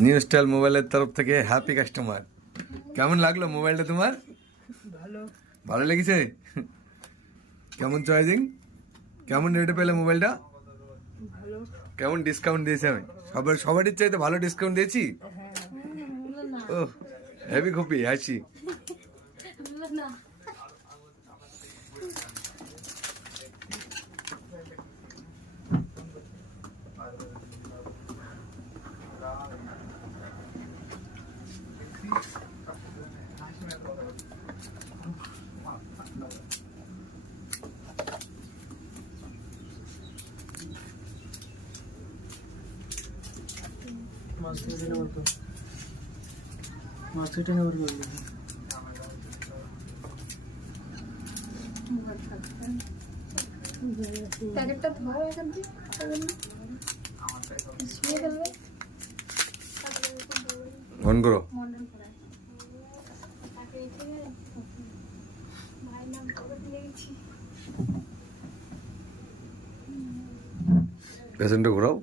New style মোবাইলের তরফ থেকে হ্যাপি কাস্টমার। কেমন লাগলো মোবাইলটা তোমার? ভালো। ভালো লেগেছে? কেমন চয়েজিং? কেমন রেটে পেলে মোবাইলটা? ভালো। কেমন ডিসকাউন্ট দিয়েছি আমি? সবারই চাইতে ভালো ডিসকাউন্ট দিয়েছি। ও হেভি কপি হাসি। প্যাকেটটা ধরো এখান থেকে শুয়ে ফেলবে অন করো। মন্ডল করায় তাকে রেখে ভাই নাম করে দিয়েছি। পেছনটা ঘোরাও।